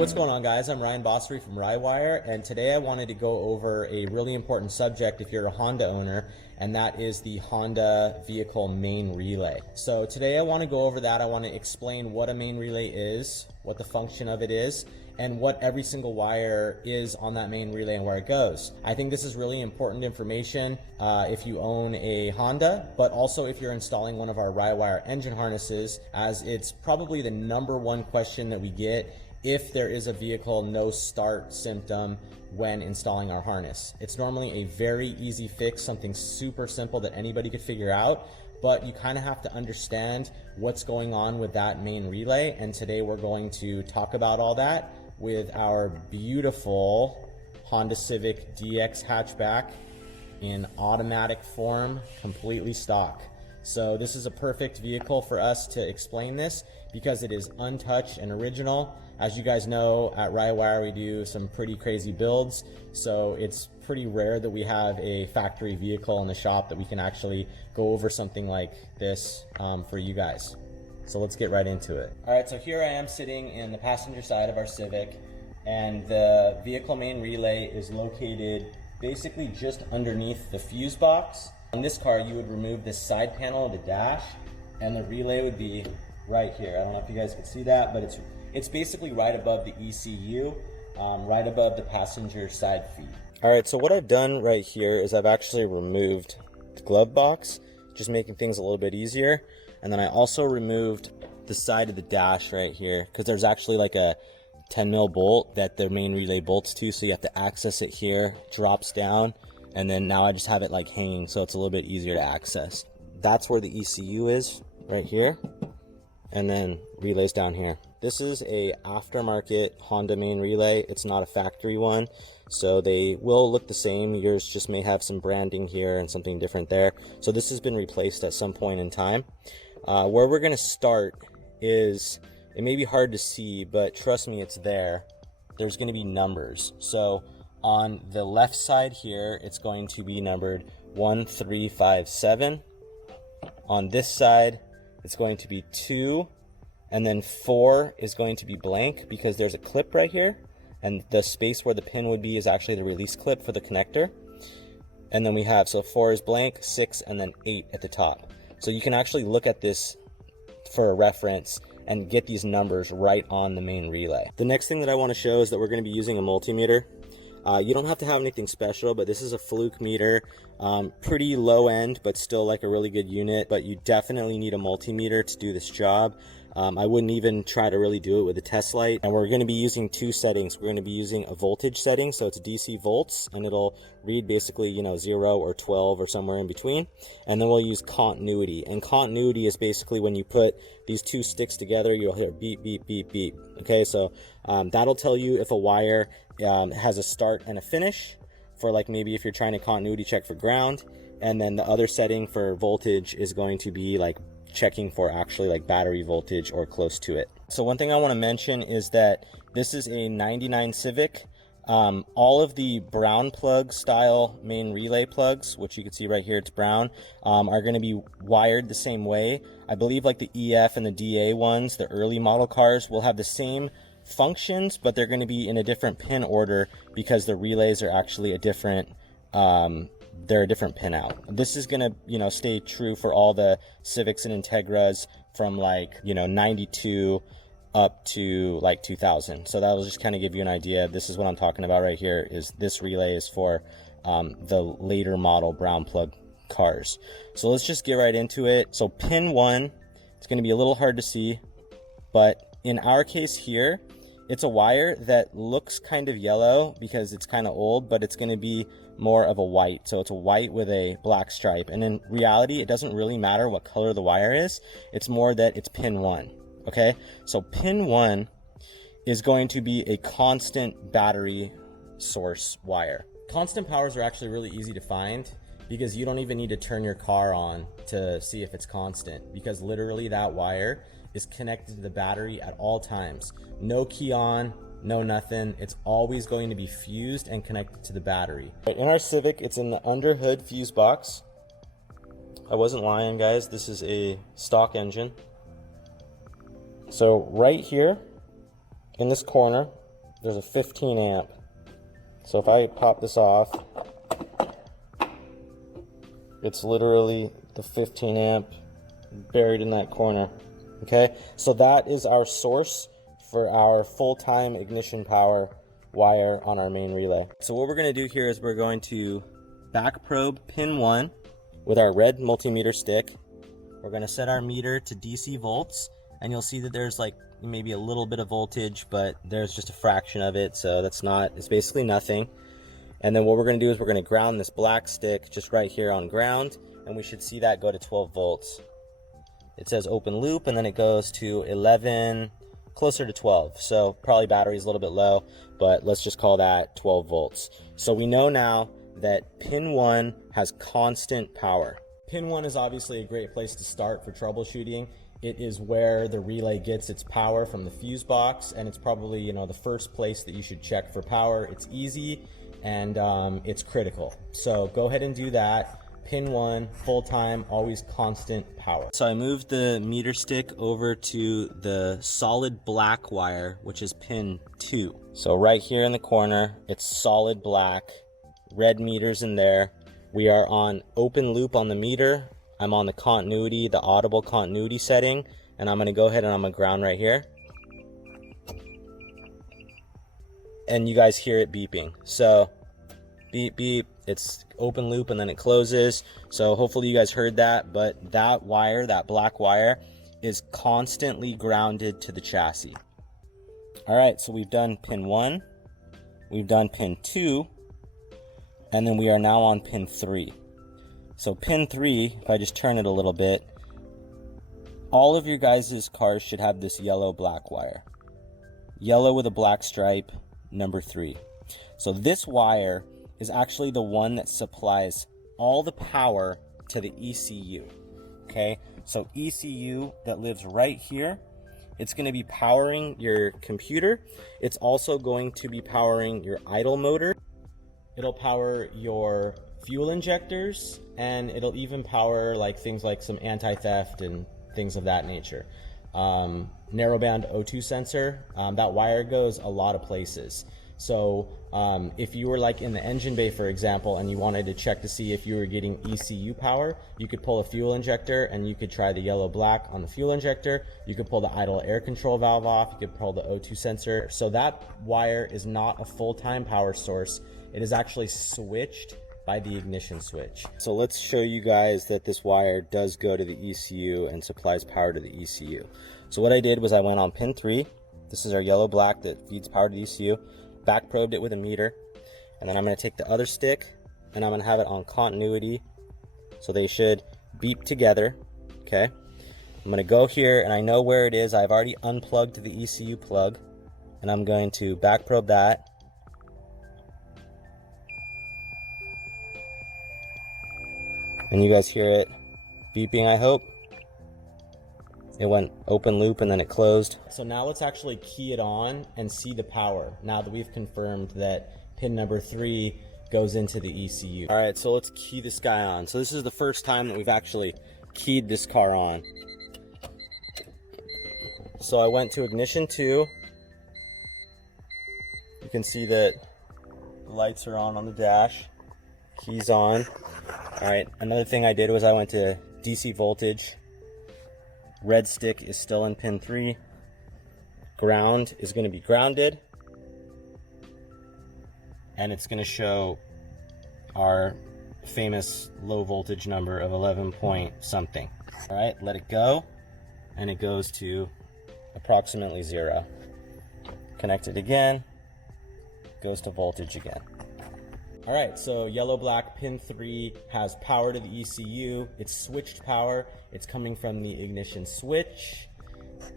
what's going on, guys? I'm Ryan Bossery from Rywire, and today I wanted to go over a really important subject if you're a Honda owner, and that is the Honda vehicle main relay. So today I want to go over that. I want to explain what a main relay is, what the function of it is, and what every single wire is on that main relay and where it goes. I think this is really important information if you own a Honda, but also if you're installing one of our Rywire engine harnesses, as it's probably the #1 question that we get if there is a vehicle no start symptom when installing our harness. It's normally a very easy fix, something super simple that anybody could figure out, but you kind of have to understand what's going on with that main relay. And today we're going to talk about all that with our beautiful Honda Civic DX hatchback in automatic form, completely stock. So this is a perfect vehicle for us to explain this because it is untouched and original. As you guys know, at Rywire we do some pretty crazy builds, so it's pretty rare that we have a factory vehicle in the shop that we can actually go over something like this for you guys. So let's get right into it. All right, so here I am sitting in the passenger side of our Civic, and the vehicle main relay is located basically just underneath the fuse box. On this car, you would remove this side panel of the dash, and the relay would be right here. I don't know if you guys can see that, but it's basically right above the ECU, right above the passenger side feet. All right, so what I've done right here is I've actually removed the glove box, just making things a little bit easier. And then I also removed the side of the dash right here, because there's actually like a 10 mil bolt that the main relay bolts to, so you have to access it here, drops down, and then now I just have it like hanging, so it's a little bit easier to access. That's where the ECU is, right here, and then relays down here. This is a aftermarket Honda main relay. It's not a factory one, so they will look the same. Yours just may have some branding here and something different there. So this has been replaced at some point in time. Where we're going to start is, it may be hard to see, but trust me, it's there. There's going to be numbers. So on the left side here, it's going to be numbered 1357. On this side, it's going to be 2, and then 4 is going to be blank because there's a clip right here, and the space where the pin would be is actually the release clip for the connector. And then we have, so 4 is blank, 6, and then 8 at the top. So you can actually look at this for a reference and get these numbers right on the main relay. The next thing that I want to show is that we're going to be using a multimeter. You don't have to have anything special, but this is a fluke meter, pretty low end, but still like a really good unit. But you definitely need a multimeter to do this job. I wouldn't even try to really do it with a test light. And we're going to be using 2 settings. We're going to be using a voltage setting, so it's DC volts, and it'll read basically, you know, 0 or 12 or somewhere in between. And then we'll use continuity. And continuity is basically when you put these 2 sticks together, you'll hear beep, beep, beep, beep. Okay, so that'll tell you if a wire has a start and a finish, for like maybe if you're trying to continuity check for ground. And then the other setting for voltage is going to be like checking for actually like battery voltage or close to it. So one thing I want to mention is that this is a 99 Civic. All of the brown plug style main relay plugs, which you can see right here, it's brown, are going to be wired the same way. I believe like the EF and the DA ones, the early model cars, will have the same functions, but they're going to be in a different pin order because the relays are actually a different they're a different pin out. This is gonna, you know, stay true for all the Civics and Integras from like, you know, 92 up to like 2000. So that'll just kind of give you an idea. This is what I'm talking about right here. Is this relay is for the later model brown plug cars. So let's just get right into it. So pin 1, it's going to be a little hard to see, but in our case here, it's a wire that looks kind of yellow because it's kind of old, but it's going to be more of a white. So it's a white with a black stripe. And in reality, it doesn't really matter what color the wire is. It's more that it's pin 1. Okay, so pin 1 is going to be a constant battery source wire. Constant powers are actually really easy to find because you don't even need to turn your car on to see if it's constant, because literally that wire is connected to the battery at all times. No key on, no nothing. It's always going to be fused and connected to the battery. In our Civic, it's in the under hood fuse box. I wasn't lying, guys. This is a stock engine. So right here in this corner, there's a 15 amp. So if I pop this off, it's literally the 15 amp buried in that corner. Okay, so that is our source for our full-time ignition power wire on our main relay. So what we're going to do here is we're going to back probe pin 1 with our red multimeter stick. We're going to set our meter to DC volts, and you'll see that there's like maybe a little bit of voltage, but there's just a fraction of it, so it's basically nothing. And then what we're going to do is we're going to ground this black stick just right here on ground, and we should see that go to 12 volts. It says open loop, and then it goes to 11, closer to 12. So probably battery's a little bit low, but let's just call that 12 volts. So we know now that pin 1 has constant power. Pin 1 is obviously a great place to start for troubleshooting. It is where the relay gets its power from the fuse box, and it's probably, you know, the first place that you should check for power. It's easy and it's critical. So go ahead and do that. Pin 1, full time, always constant power. So I moved the meter stick over to the solid black wire, which is pin 2. So right here in the corner, it's solid black, red meters in there. We are on open loop on the meter. I'm on the continuity, the audible continuity setting, and I'm gonna go ahead and I'm gonna ground right here. And you guys hear it beeping. So beep, beep, it's open loop and then it closes. So hopefully you guys heard that, but that wire, that black wire, is constantly grounded to the chassis. All right, so we've done pin 1, we've done pin 2, and then we are now on pin 3. So pin 3, if I just turn it a little bit, all of your guys' cars should have this yellow-black wire. Yellow with a black stripe, number 3. So this wire is actually the one that supplies all the power to the ECU. Okay, so ECU that lives right here, it's going to be powering your computer. It's also going to be powering your idle motor. It'll power your fuel injectors, and it'll even power like things like some anti-theft and things of that nature. Narrowband O2 sensor, that wire goes a lot of places. So if you were like in the engine bay, for example, and you wanted to check to see if you were getting ECU power, you could pull a fuel injector and you could try the yellow black on the fuel injector. You could pull the idle air control valve off. You could pull the O2 sensor. So that wire is not a full-time power source. It is actually switched by the ignition switch. So let's show you guys that this wire does go to the ECU and supplies power to the ECU. So what I did was I went on pin 3. This is our yellow black that feeds power to the ECU. Back probed it with a meter, and then I'm going to take the other stick and I'm going to have it on continuity, so they should beep together. Okay, I'm going to go here and I know where it is. I've already unplugged the ECU plug, and I'm going to back probe that. And you guys hear it beeping, I hope. It went open loop and then it closed. So now let's actually key it on and see the power, now that we've confirmed that pin number 3 goes into the ECU. All right, so let's key this guy on. So this is the first time that we've actually keyed this car on. So I went to ignition 2. You can see that the lights are on the dash. Keys on. All right, another thing I did was I went to DC voltage. Red stick is still in pin 3. Ground is going to be grounded. And it's going to show our famous low voltage number of 11 point something. All right, let it go. And it goes to approximately 0. Connect it again. Goes to voltage again. All right, so yellow black pin 3 has power to the ECU. It's switched power. It's coming from the ignition switch.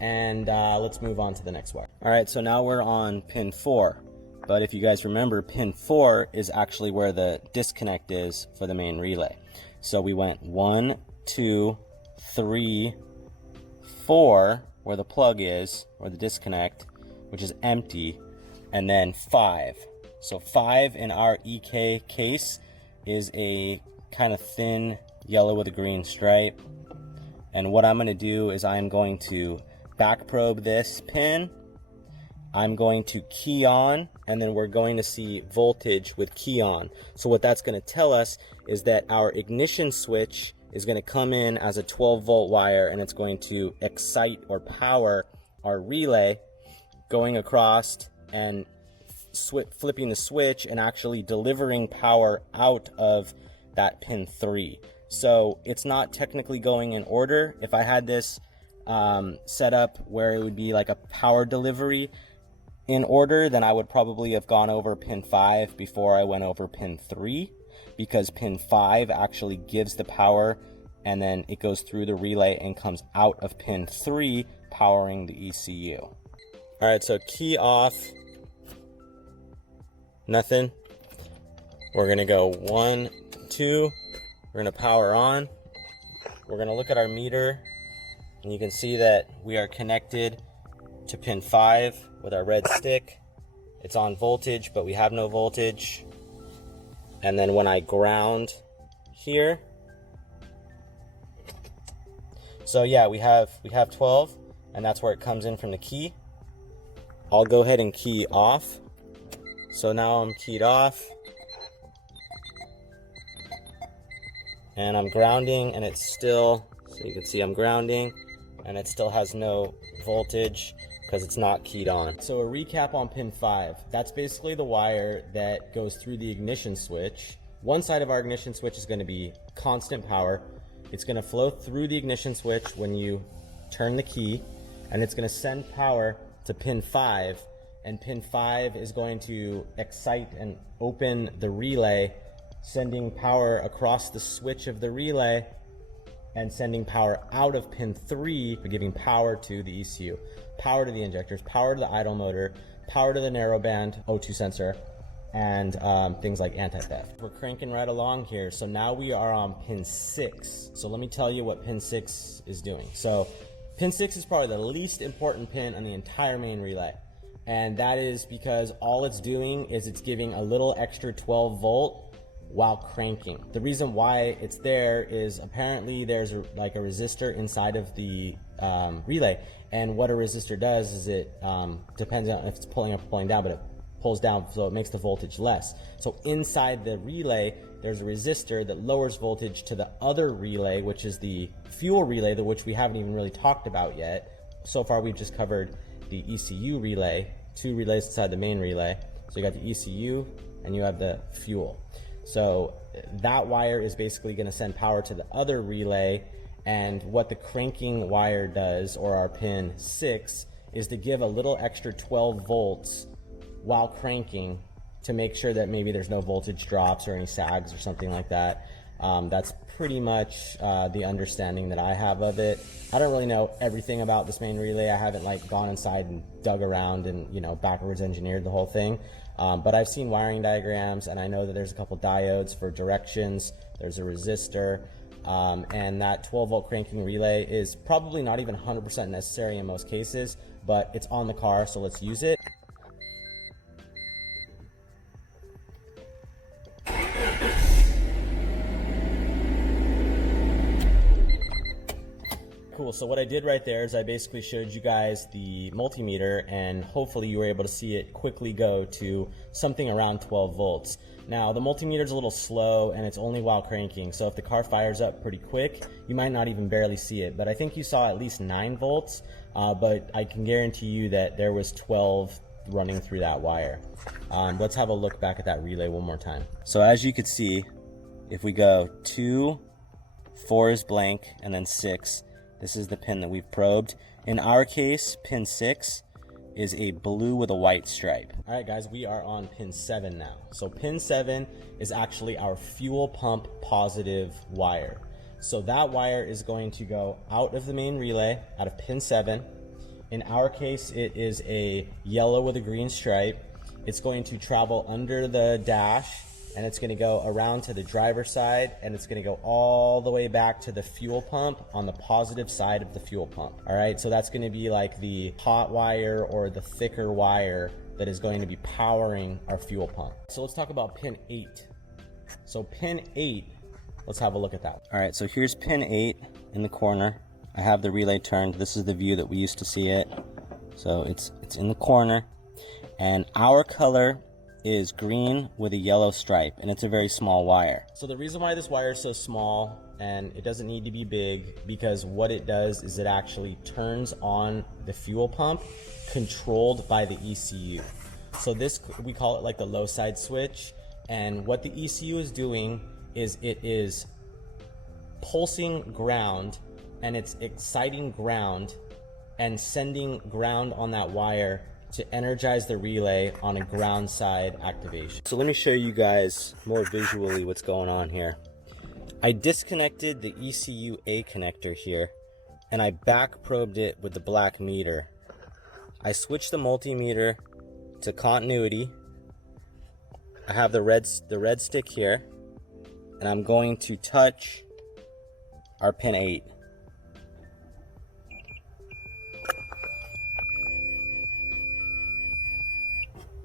And let's move on to the next wire. All right, so now we're on pin 4. But if you guys remember, pin 4 is actually where the disconnect is for the main relay. So we went 1, 2, 3, 4, where the plug is, or the disconnect, which is empty, and then 5. So 5 in our EK case is a kind of thin yellow with a green stripe. And what I'm going to do is I'm going to back probe this pin I'm going to key on, and then we're going to see voltage with key on. So what that's going to tell us is that our ignition switch is going to come in as a 12-volt wire, and it's going to excite or power our relay, going across and flipping the switch and actually delivering power out of that pin 3. So it's not technically going in order. If I had this set up where it would be like a power delivery in order, then I would probably have gone over pin 5 before I went over pin 3, because pin 5 actually gives the power, and then it goes through the relay and comes out of pin 3, powering the ECU. All right, so key off, nothing. We're gonna go 1, 2, we're gonna power on. We're gonna look at our meter, and you can see that we are connected to pin 5 with our red stick. It's on voltage, but we have no voltage. And then when I ground here, so yeah, we have 12, and that's where it comes in from the key. I'll go ahead and key off. So now I'm keyed off, and I'm grounding, and it's still, so you can see I'm grounding, and it still has no voltage because it's not keyed on. So a recap on pin 5, that's basically the wire that goes through the ignition switch. One side of our ignition switch is going to be constant power. It's going to flow through the ignition switch when you turn the key, and it's going to send power to pin 5, and pin 5 is going to excite and open the relay, sending power across the switch of the relay and sending power out of pin 3, giving power to the ECU, power to the injectors, power to the idle motor, power to the narrowband O2 sensor, and things like anti-theft. We're cranking right along here. So now we are on pin 6. So let me tell you what pin 6 is doing. So pin 6 is probably the least important pin on the entire main relay. And that is because all it's doing is it's giving a little extra 12 volt while cranking. The reason why it's there is apparently there's like a resistor inside of the relay, and what a resistor does is it depends on if it's pulling up or pulling down, but it pulls down, so it makes the voltage less. So inside the relay there's a resistor that lowers voltage to the other relay, which is the fuel relay, which we haven't even really talked about yet. So far we've just covered the ECU relay, 2 relays inside the main relay. So you got the ECU and you have the fuel. So that wire is basically going to send power to the other relay, and what the cranking wire does, or our pin 6, is to give a little extra 12 volts while cranking to make sure that maybe there's no voltage drops or any sags or something like that. That's pretty much the understanding that I have of it. I don't really know everything about this main relay. I haven't like gone inside and dug around and, you know, backwards engineered the whole thing. But I've seen wiring diagrams, and I know that there's a couple diodes for directions, there's a resistor, and that 12 volt cranking relay is probably not even 100% necessary in most cases, but it's on the car, so let's use it. Cool, so what I did right there is I basically showed you guys the multimeter, and hopefully you were able to see it quickly go to something around 12 volts. Now the multimeter is a little slow, and it's only while cranking, so if the car fires up pretty quick, you might not even barely see it, but I think you saw at least 9 volts, but I can guarantee you that there was 12 running through that wire. Let's have a look back at that relay one more time. So as you can see, if we go 2, 4 is blank, and then 6, this is the pin that we've probed. In our case, pin 6 is a blue with a white stripe. All right, guys, we are on pin 7 now. So pin 7 is actually our fuel pump positive wire. So that wire is going to go out of the main relay, out of pin 7. In our case, it is a yellow with a green stripe. It's going to travel under the dash, and it's going to go around to the driver's side, and it's going to go all the way back to the fuel pump on the positive side of the fuel pump. All right, so that's going to be like the hot wire or the thicker wire that is going to be powering our fuel pump. So let's talk about pin 8. So pin 8, let's have a look at that. All right, so here's pin 8 in the corner. I have the relay turned. This is the view that we used to see it. So it's in the corner. And our color is green with a yellow stripe, and it's a very small wire. So the reason why this wire is so small, and it doesn't need to be big, because what it does is it actually turns on the fuel pump controlled by the ECU. So this, we call it like the low side switch, and what the ECU is doing is it is pulsing ground, and it's exciting ground and sending ground on that wire to energize the relay on a ground side activation. So let me show you guys more visually what's going on here. I disconnected the ECU A connector here, and I back probed it with the black meter. I switched the multimeter to continuity. I have the red stick here, and I'm going to touch our pin 8.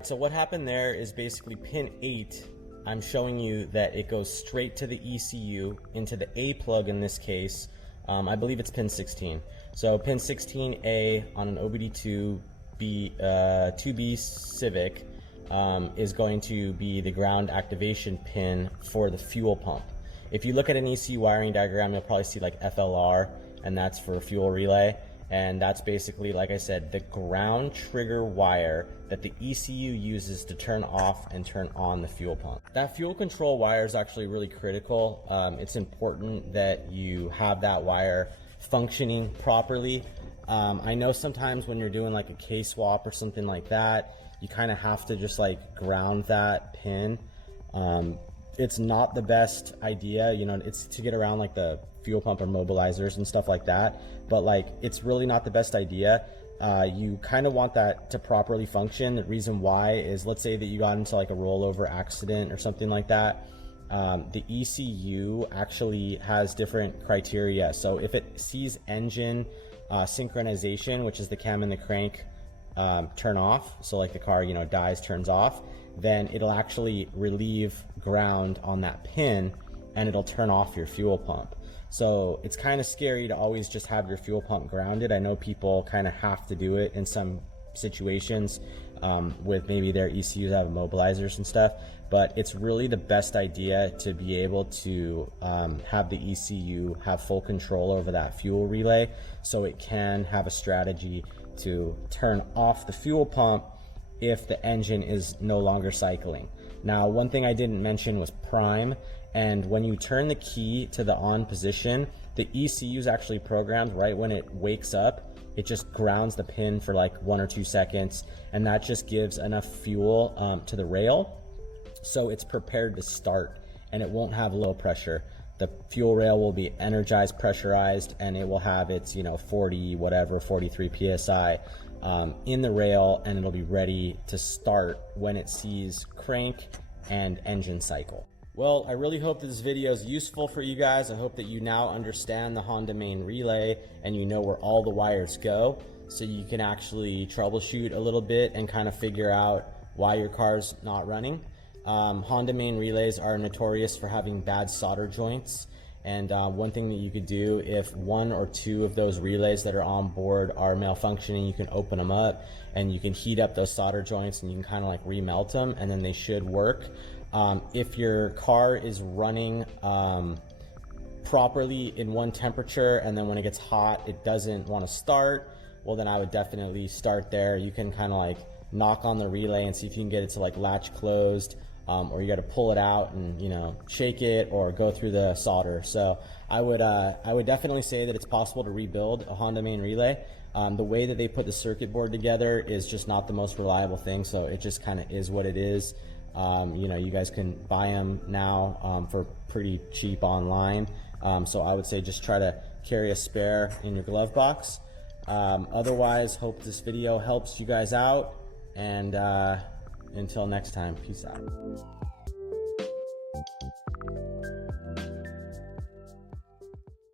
So what happened there is basically pin 8, I'm showing you that it goes straight to the ECU into the A plug in this case. I believe it's pin 16. So pin 16A on an OBD2B Civic is going to be the ground activation pin for the fuel pump. If you look at an ECU wiring diagram, you'll probably see like FLR, and that's for fuel relay. And that's basically, like I said, the ground trigger wire that the ECU uses to turn off and turn on the fuel pump. That fuel control wire is actually really critical. It's important that you have that wire functioning properly. I know sometimes when you're doing like a K-swap or something like that, you kind of have to just like ground that pin. It's not the best idea, you know, it's to get around like the fuel pump immobilizers and stuff like that, but like it's really not the best idea. You kind of want that to properly function. The reason why is, let's say that you got into like a rollover accident or something like that. The ECU actually has different criteria. So if it sees engine synchronization, which is the cam and the crank turn off, so like the car, you know, dies, turns off, then it'll actually relieve ground on that pin and it'll turn off your fuel pump. So it's kind of scary to always just have your fuel pump grounded. I know people kind of have to do it in some situations with maybe their ECUs have immobilizers and stuff, but it's really the best idea to be able to have the ECU have full control over that fuel relay, so it can have a strategy to turn off the fuel pump if the engine is no longer cycling. Now, one thing I didn't mention was prime, and when you turn the key to the on position, the ECU is actually programmed right when it wakes up. It just grounds the pin for like 1 or 2 seconds, and that just gives enough fuel to the rail so it's prepared to start, and it won't have low pressure. The fuel rail will be energized, pressurized, and it will have its, you know, 43 PSI in the rail, and it'll be ready to start when it sees crank and engine cycle. Well, I really hope that this video is useful for you guys. I hope that you now understand the Honda main relay and you know where all the wires go, so you can actually troubleshoot a little bit and kind of figure out why your car's not running. Honda main relays are notorious for having bad solder joints, and one thing that you could do, if 1 or 2 of those relays that are on board are malfunctioning, you can open them up and you can heat up those solder joints and you can kind of like remelt them, and then they should work. If your car is running properly in one temperature, and then when it gets hot it doesn't want to start, well then I would definitely start there. You can kind of like knock on the relay and see if you can get it to like latch closed, or you got to pull it out and, you know, shake it or go through the solder. So I would definitely say that it's possible to rebuild a Honda main relay. The way that they put the circuit board together is just not the most reliable thing, so it just kind of is what it is. You know, you guys can buy them now for pretty cheap online, so I would say just try to carry a spare in your glove box. Otherwise, hope this video helps you guys out, and until next time, peace out.